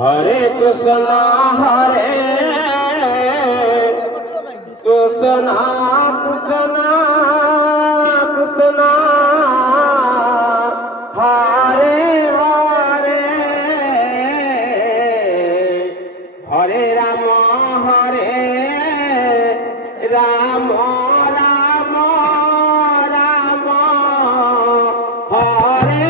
हरे कृष्णा कृष्णा कृष्णा कृष्णा हरे हरे हरे राम राम राम राम हरे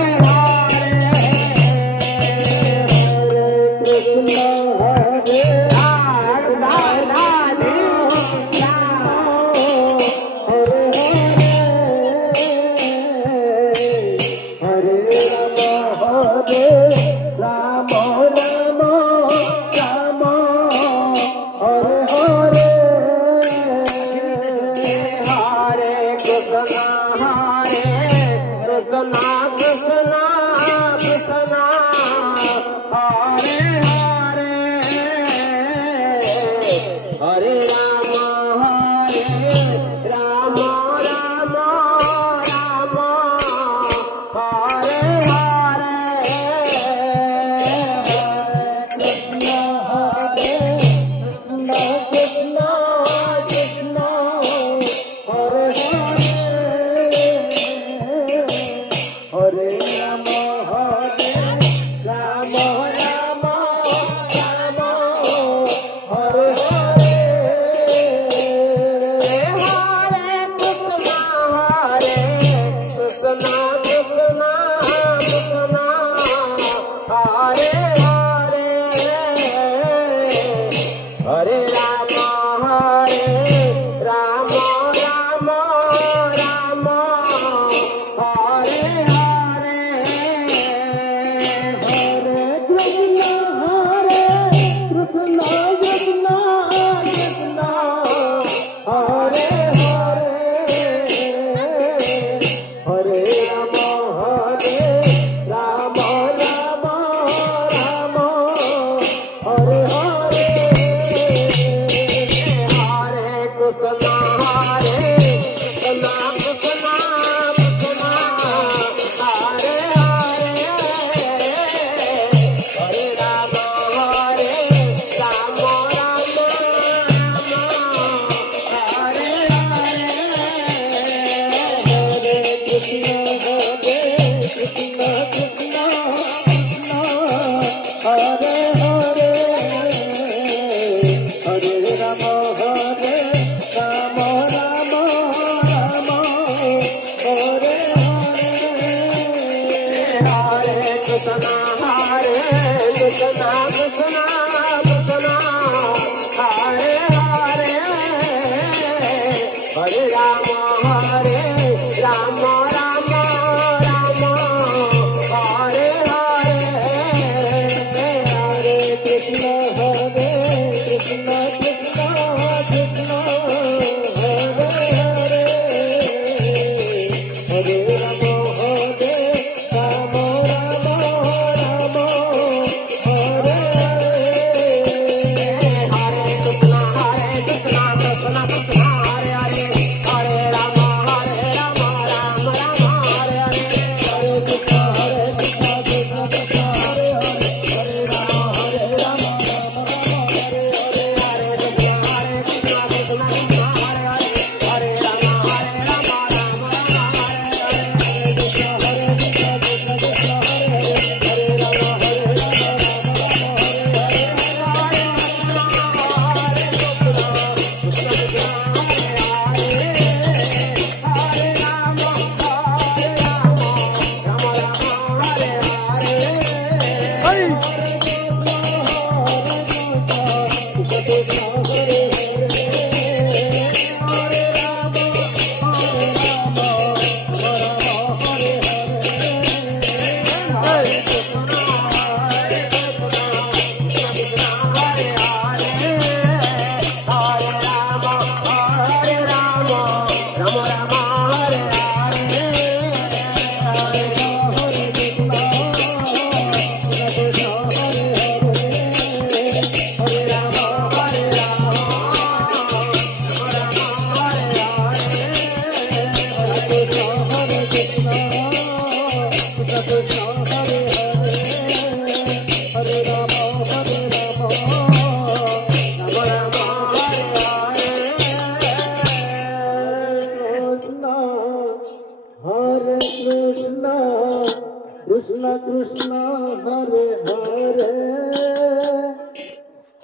कृष्ण कृष्ण हरे हरे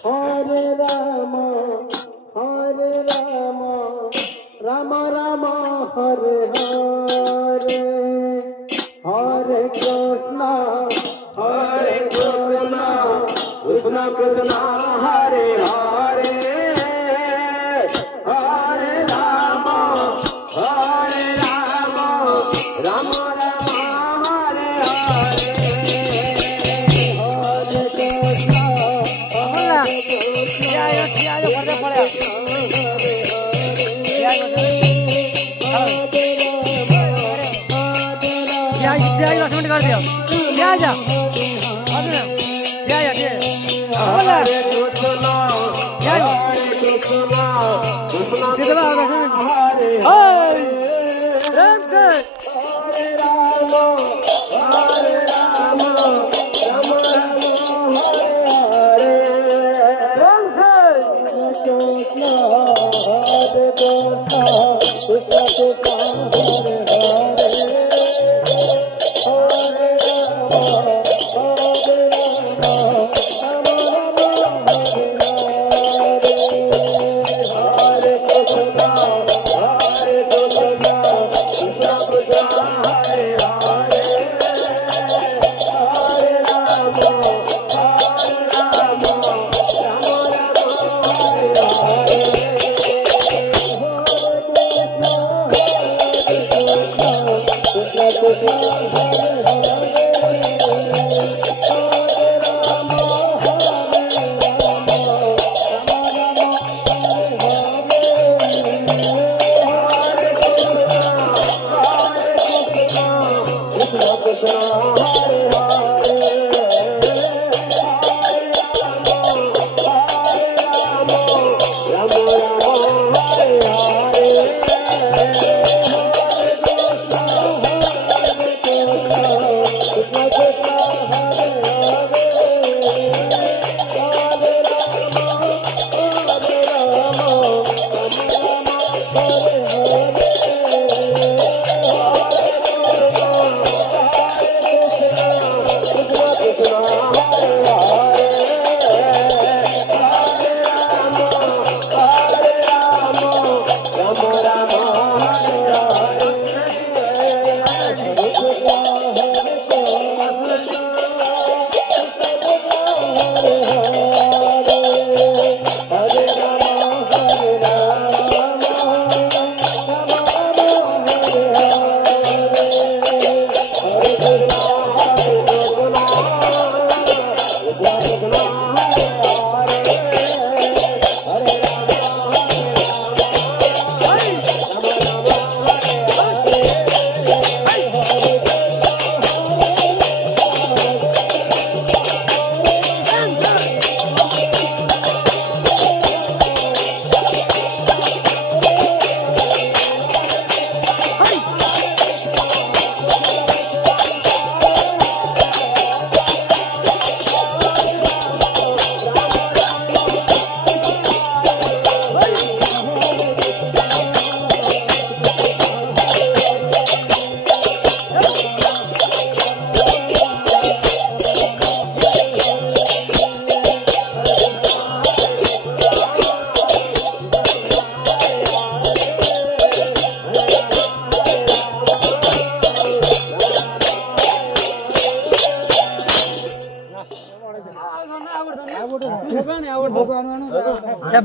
हरे राम राम राम हरे हरे हरे कृष्ण कृष्ण कृष्ण हरे हरे हरे राम राम राम हरे हरे हरे कृष्ण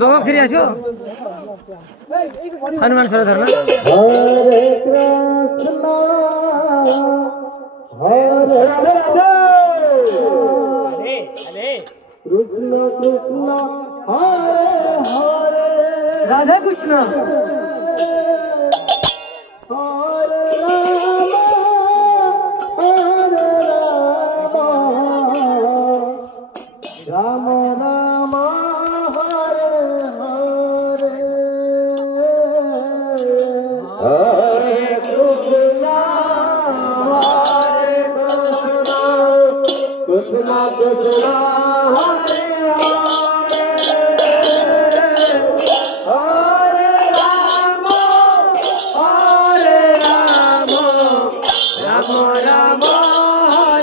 भोग फेरि आसो हनुमान छोरा धर्म हरे कृष्ण कृष्ण कृष्ण हरे हरे राधा कृष्ण हरे राम राम हरे हरे हरे कृष्ण कृष्ण कृष्ण हरे हरे हरे राम राम राम हरे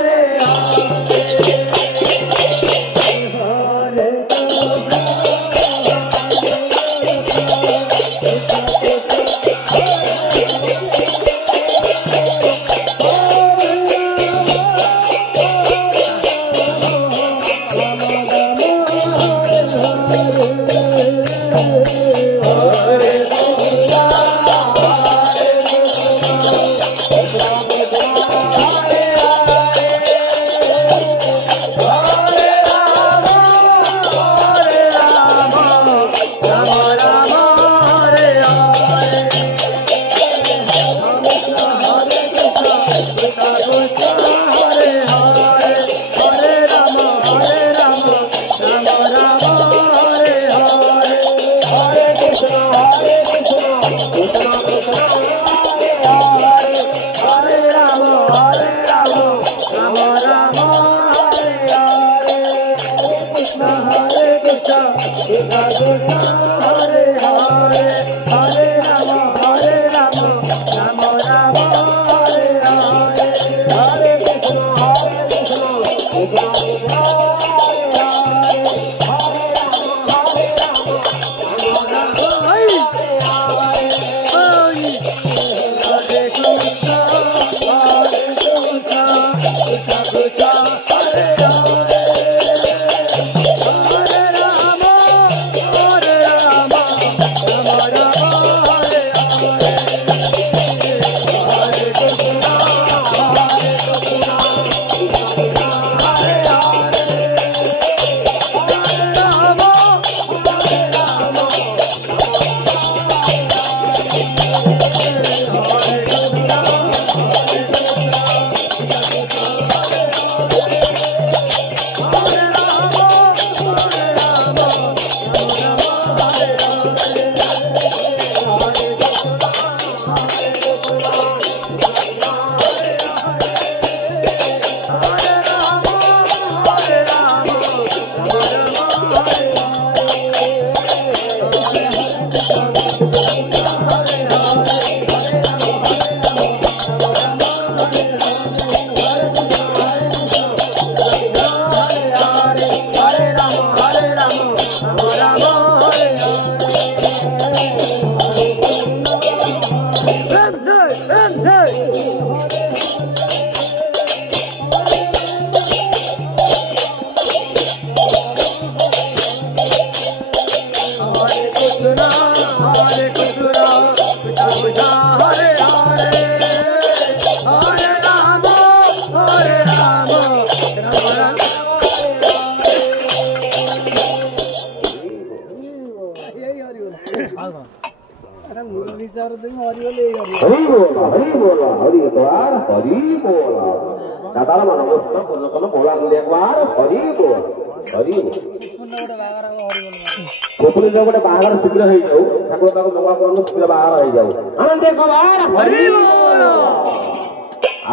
गोटे बाहर शीघ्र हो जाऊ ठाकुर ताको जमा करनु शीघ्र बाहर हो जाऊ आनंद एक बार हरि बोल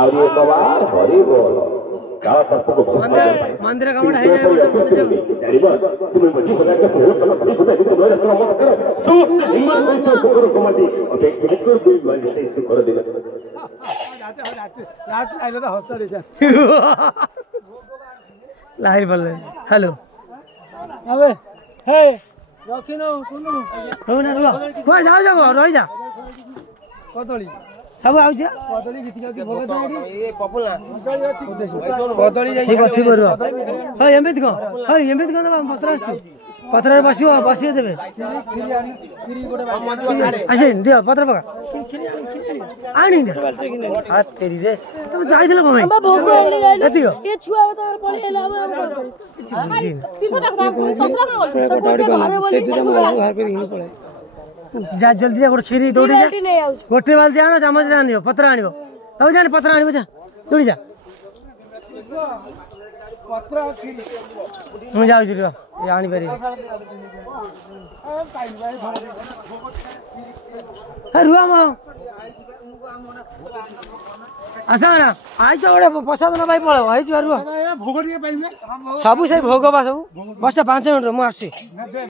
और एक बार हरि बोल काला सर्प को मंदिर कामड है तुम्हें बच्ची बता के फोन करना बड़ी बता के तुम्हारे रखना मत करो सो हिम्मत में तो सुकर समाधि और एक बिल्कुल भी वाली से सुकर दिला जाते लास्ट आइलो तो हॉस्टल है लाइव बोल हेलो अबे हे रखिनो कुनु रो ना रो कोइ जाओ जाओ रहि जा कदली सब आउ जा कदली गीत की भगत दाडी ये पपुला कदली जाई ठीक अछि बरो हे एम्बित को ना पत्र बसियो देबे खिरी गोटे आसे दियो पत्र पका आनी हाथ तेरी रे तुम जाई दिल कोमे भोग आली गाइलो एतियो ए छुआ तार पळेला जा जल्दी जा गोटे खीरी दौड़ी जा गोटे बाल्टी आनो चामच रे आनियो पत्र आनियो अब जाने पत्र आनियो जा दौड़ी जा पत्र खिरी मु जाउ छि रो ए आनी पारी हे रुआ म आसा ना आइ छ गोटे प्रसाद न भाई पळो आइ छ रुआ भोग ଟିକେ ପାଇमे सब से भोग बा सब बस 5 मिनट मु आसी